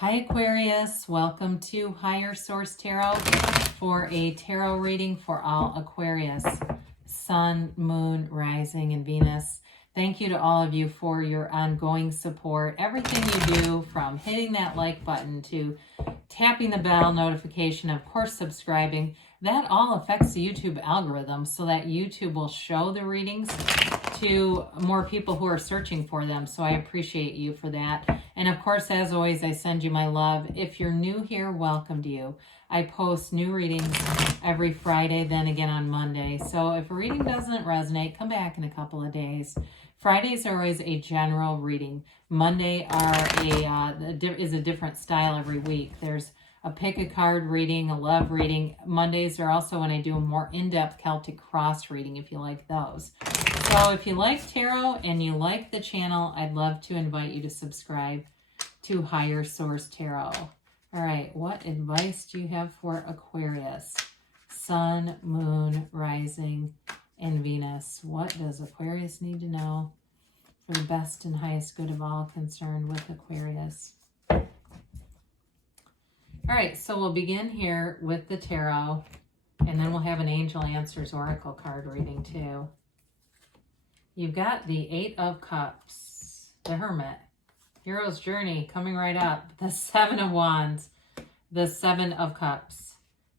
Hi Aquarius, welcome to Higher Source Tarot for a tarot reading for all Aquarius, Sun, Moon, Rising, and Venus. Thank you to all of you for your ongoing support. Everything you do, from hitting that like button to tapping the bell notification, of course subscribing, that all affects the YouTube algorithm so that YouTube will show the readings to more people who are searching for them. So I appreciate you for that. And of course, as always, I send you my love. If you're new here, welcome to you. I post new readings every Friday, then again on Monday. So if a reading doesn't resonate, come back in a couple of days. Fridays are always a general reading. Monday is a different style every week. There's a pick a card reading, a love reading. Mondays are also when I do a more in-depth Celtic cross reading, if you like those. So if you like tarot and you like the channel, I'd love to invite you to subscribe to Higher Source Tarot. All right, what advice do you have for Aquarius? Sun, Moon, Rising, and Venus. What does Aquarius need to know for the best and highest good of all concerned with Aquarius? All right, so we'll begin here with the tarot, and then we'll have an Angel Answers Oracle card reading too. You've got the Eight of Cups, the Hermit, Hero's Journey coming right up, the Seven of Wands, the Seven of Cups,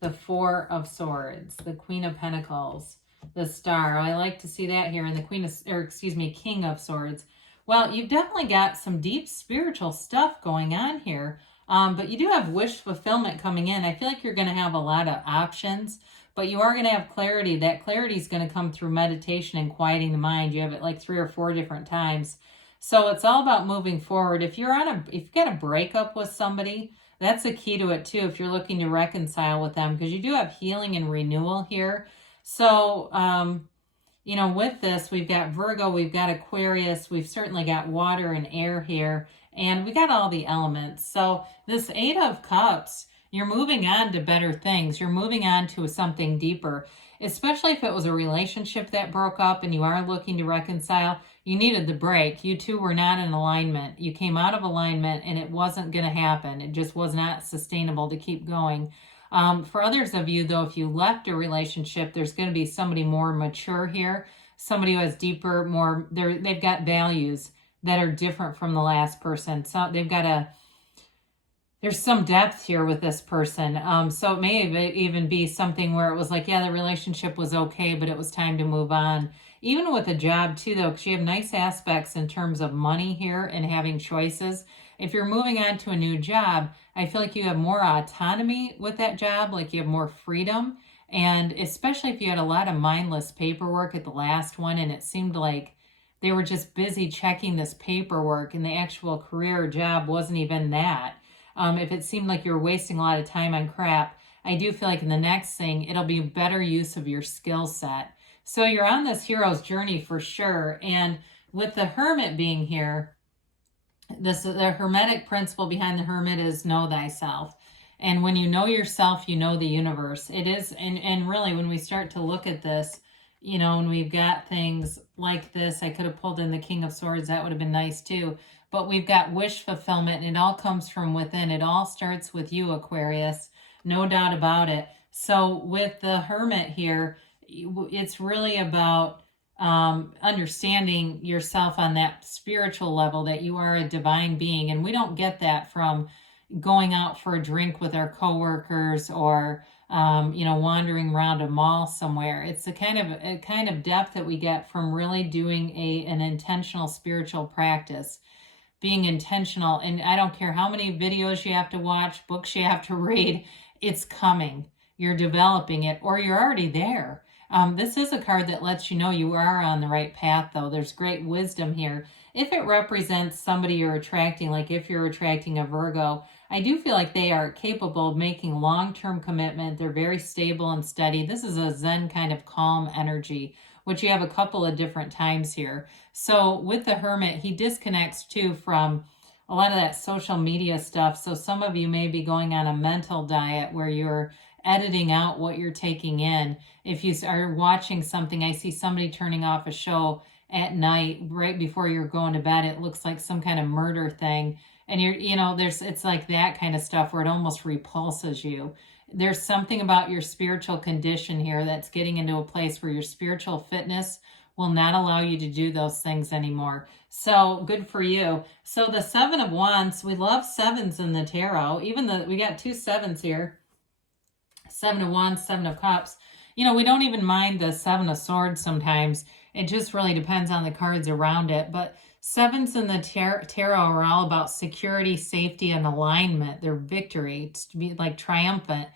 the Four of Swords, the Queen of Pentacles, the Star. I like to see that here, and the King of Swords. Well, you've definitely got some deep spiritual stuff going on here. But you do have wish fulfillment coming in. I feel like you're going to have a lot of options, but you are going to have clarity. That clarity is going to come through meditation and quieting the mind. You have it like 3 or 4 different times. So it's all about moving forward. If you've got a breakup with somebody, that's the key to it too. If you're looking to reconcile with them, because you do have healing and renewal here. So, with this, we've got Virgo, we've got Aquarius, we've certainly got water and air here. And we got all the elements. So this Eight of Cups, you're moving on to better things. You're moving on to something deeper, especially if it was a relationship that broke up and you are looking to reconcile. You needed the break. You two were not in alignment. You came out of alignment and it wasn't going to happen. It just was not sustainable to keep going. For others of you, though, if you left a relationship, there's going to be somebody more mature here, somebody who has deeper, they've got values that are different from the last person. So there's some depth here with this person. So it may even be something where it was like, yeah, the relationship was okay, but it was time to move on. Even with a job too, though, because you have nice aspects in terms of money here and having choices. If you're moving on to a new job, I feel like you have more autonomy with that job, like you have more freedom. And especially if you had a lot of mindless paperwork at the last one, and it seemed like they were just busy checking this paperwork and the actual career or job wasn't even that. If it seemed like you were wasting a lot of time on crap, I do feel like in the next thing, it'll be a better use of your skill set. So you're on this hero's journey for sure. And with the Hermit being here, the Hermetic principle behind the Hermit is know thyself. And when you know yourself, you know the universe. It is, and really when we start to look at this, and we've got things like this. I could have pulled in the King of Swords. That would have been nice too. But we've got wish fulfillment, and it all comes from within. It all starts with you, Aquarius. No doubt about it. So with the Hermit here, it's really about understanding yourself on that spiritual level, that you are a divine being. And we don't get that from going out for a drink with our coworkers or wandering around a mall somewhere. It's a kind of depth that we get from really doing an intentional spiritual practice, being intentional. And I don't care how many videos you have to watch, books you have to read, it's coming. You're developing it, or you're already there. This is a card that lets you know you are on the right path, though. There's great wisdom here. If it represents somebody you're attracting, like if you're attracting a Virgo, I do feel like they are capable of making long-term commitment. They're very stable and steady. This is a Zen kind of calm energy, which you have a couple of different times here. So with the Hermit, he disconnects too from a lot of that social media stuff. So some of you may be going on a mental diet where you're editing out what you're taking in. If you are watching something, I see somebody turning off a show at night right before you're going to bed. It looks like some kind of murder thing. and it's like that kind of stuff where it almost repulses you. There's something about your spiritual condition here that's getting into a place where your spiritual fitness will not allow you to do those things anymore. So good for you. So the Seven of Wands, we love sevens in the tarot. We got 2 sevens here. Seven of Wands, Seven of Cups. We don't even mind the Seven of Swords sometimes. It just really depends on the cards around it. But sevens in the tarot are all about security, safety, and alignment. They're victory. It's to be like triumphant.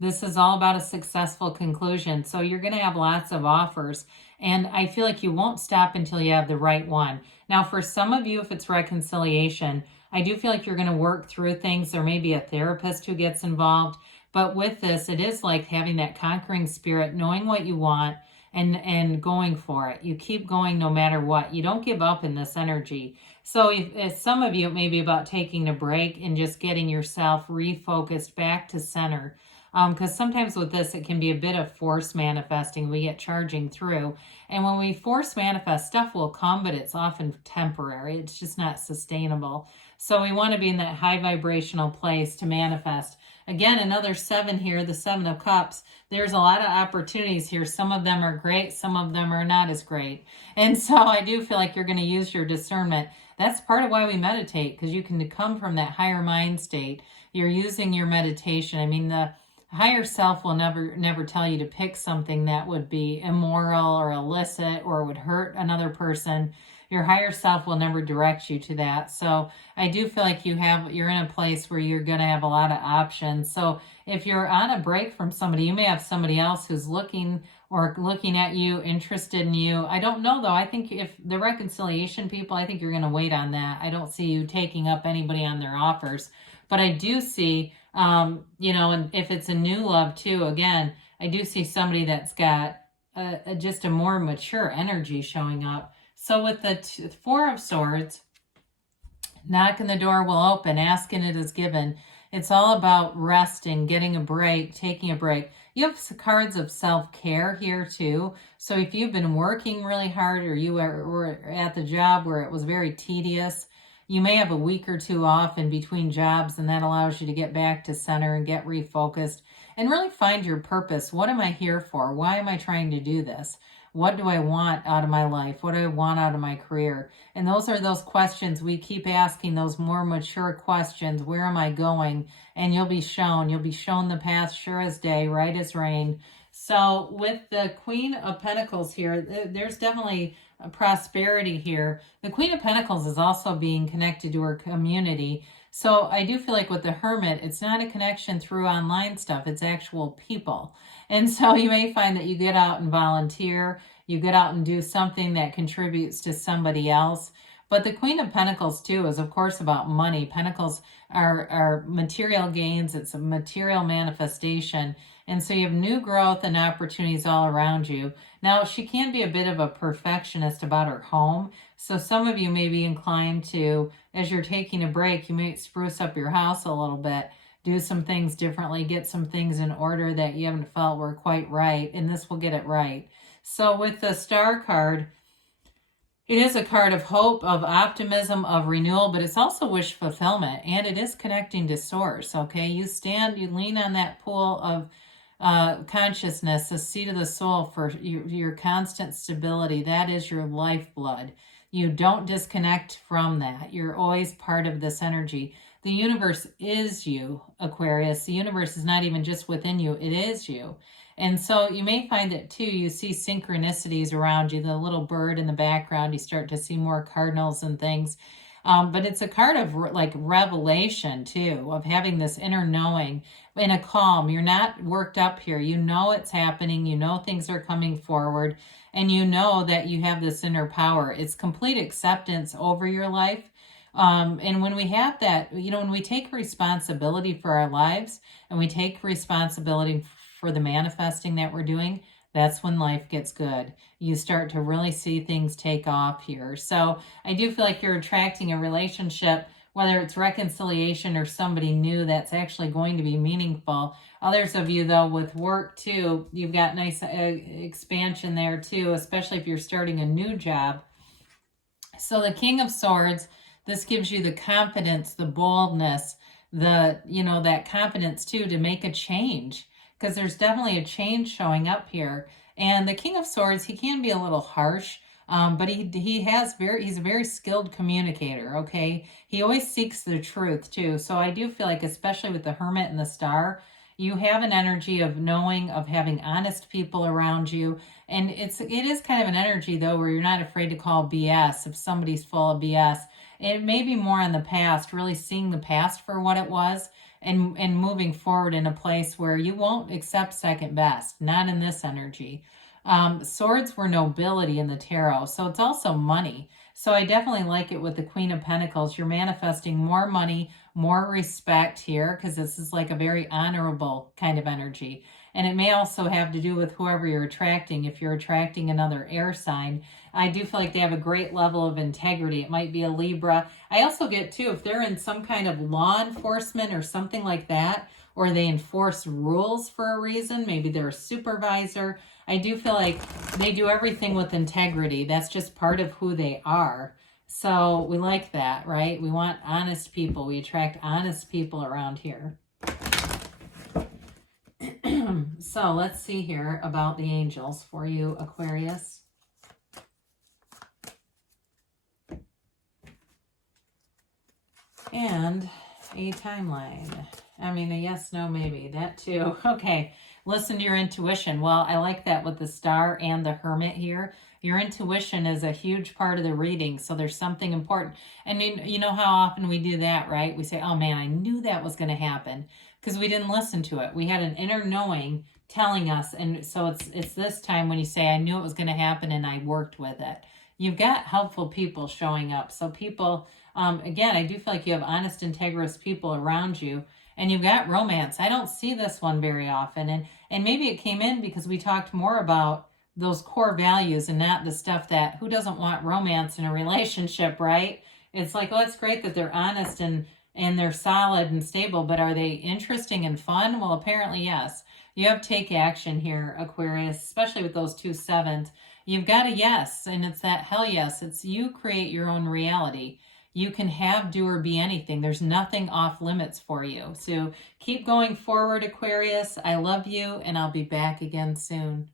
This is all about a successful conclusion. So you're going to have lots of offers. And I feel like you won't stop until you have the right one. Now, for some of you, if it's reconciliation, I do feel like you're going to work through things. There may be a therapist who gets involved. But with this, it is like having that conquering spirit, knowing what you want and going for it. You keep going no matter what. You don't give up in this energy. So if some of you, it may be about taking a break and just getting yourself refocused back to center. Because sometimes with this, it can be a bit of force manifesting. We get charging through. And when we force manifest, stuff will come, but it's often temporary. It's just not sustainable. So we want to be in that high vibrational place to manifest. Again, another 7 here, the 7 of Cups. There's a lot of opportunities here. Some of them are great. Some of them are not as great. And so I do feel like you're going to use your discernment. That's part of why we meditate, because you can come from that higher mind state. You're using your meditation. I mean, the higher self will never tell you to pick something that would be immoral or illicit or would hurt another person. Your higher self will never direct you to that. So I do feel like you're in a place where you're going to have a lot of options. So if you're on a break from somebody, you may have somebody else who's looking at you, interested in you. I don't know though. I think if the reconciliation people, I think you're going to wait on that. I don't see you taking up anybody on their offers, but I do see, and if it's a new love too, again, I do see somebody that's got just a more mature energy showing up. So with the 4 of Swords, knocking the door will open, asking it is given. It's all about resting, getting a break, taking a break. You have cards of self-care here too. So if you've been working really hard or you were at the job where it was very tedious, you may have a week or 2 off in between jobs, and that allows you to get back to center and get refocused and really find your purpose. What am I here for? Why am I trying to do this? What do I want out of my life? What do I want out of my career? And those are those questions we keep asking, those more mature questions. Where am I going? And you'll be shown the path sure as day, right as rain. So with the Queen of Pentacles here, there's definitely a prosperity here. The Queen of Pentacles is also being connected to her community. So I do feel like with the Hermit, it's not a connection through online stuff. It's actual people. And so you may find that you get out and volunteer. You get out and do something that contributes to somebody else. But the Queen of Pentacles, too, is, of course, about money. Pentacles are material gains. It's a material manifestation. And so you have new growth and opportunities all around you. Now, she can be a bit of a perfectionist about her home. So some of you may be inclined to, as you're taking a break, you may spruce up your house a little bit, do some things differently, get some things in order that you haven't felt were quite right, and this will get it right. So with the Star card, it is a card of hope, of optimism, of renewal, but it's also wish fulfillment, and it is connecting to source, okay? You lean on that pool of consciousness, the seat of the soul for your constant stability. That is your lifeblood. You don't disconnect from that. You're always part of this energy. The universe is you, Aquarius. The universe is not even just within you. It is you. And so you may find that too, you see synchronicities around you, the little bird in the background, you start to see more cardinals and things. But it's a card of like revelation too, of having this inner knowing in a calm. You're not worked up here. You know it's happening. You know things are coming forward, and you know that you have this inner power. It's complete acceptance over your life. And when we have that, when we take responsibility for our lives and we take responsibility for the manifesting that we're doing, that's when life gets good. You start to really see things take off here. So I do feel like you're attracting a relationship, whether it's reconciliation or somebody new, that's actually going to be meaningful. Others of you, though, with work too, you've got nice expansion there too, especially if you're starting a new job. So the King of Swords, This gives you the confidence, the boldness, that confidence too to make a change, because there's definitely a change showing up here. And the King of Swords, he can be a little harsh, but he's a very skilled communicator. Okay, he always seeks the truth too. So I do feel like, especially with the Hermit and the Star, you have an energy of knowing, of having honest people around you. And it is kind of an energy though where you're not afraid to call BS if somebody's full of BS. It may be more in the past, really seeing the past for what it was, and moving forward in a place where you won't accept second best. Not in this energy. Swords were nobility in the tarot, so it's also money. So I definitely like it with the Queen of Pentacles. You're manifesting more money, more respect here, because this is like a very honorable kind of energy. And it may also have to do with whoever you're attracting. If you're attracting another air sign, I do feel like they have a great level of integrity. It might be a Libra. I also get too, if they're in some kind of law enforcement or something like that, or they enforce rules for a reason, maybe they're a supervisor, I do feel like they do everything with integrity. That's just part of who they are. So we like that, right? We want honest people. We attract honest people around here. So let's see here about the angels for you, Aquarius. And a timeline. I mean, a yes, no, maybe. That too. Okay. Listen to your intuition. Well, I like that with the Star and the Hermit here. Your intuition is a huge part of the reading, so there's something important. And you know how often we do that, right? We say, oh man, I knew that was going to happen, because we didn't listen to it. We had an inner knowing telling us, and so it's this time when you say, I knew it was going to happen and I worked with it. You've got helpful people showing up. So people, again, I do feel like you have honest, integrous people around you. And you've got romance. I don't see this one very often. And maybe it came in because we talked more about those core values and not the stuff that, who doesn't want romance in a relationship, right? It's like, oh, it's great that they're honest and they're solid and stable, but are they interesting and fun? Well, apparently, yes. You have take action here, Aquarius, especially with those 2 sevens. You've got a yes, and it's that hell yes. It's you create your own reality. You can have, do, or be anything. There's nothing off limits for you. So keep going forward, Aquarius. I love you, and I'll be back again soon.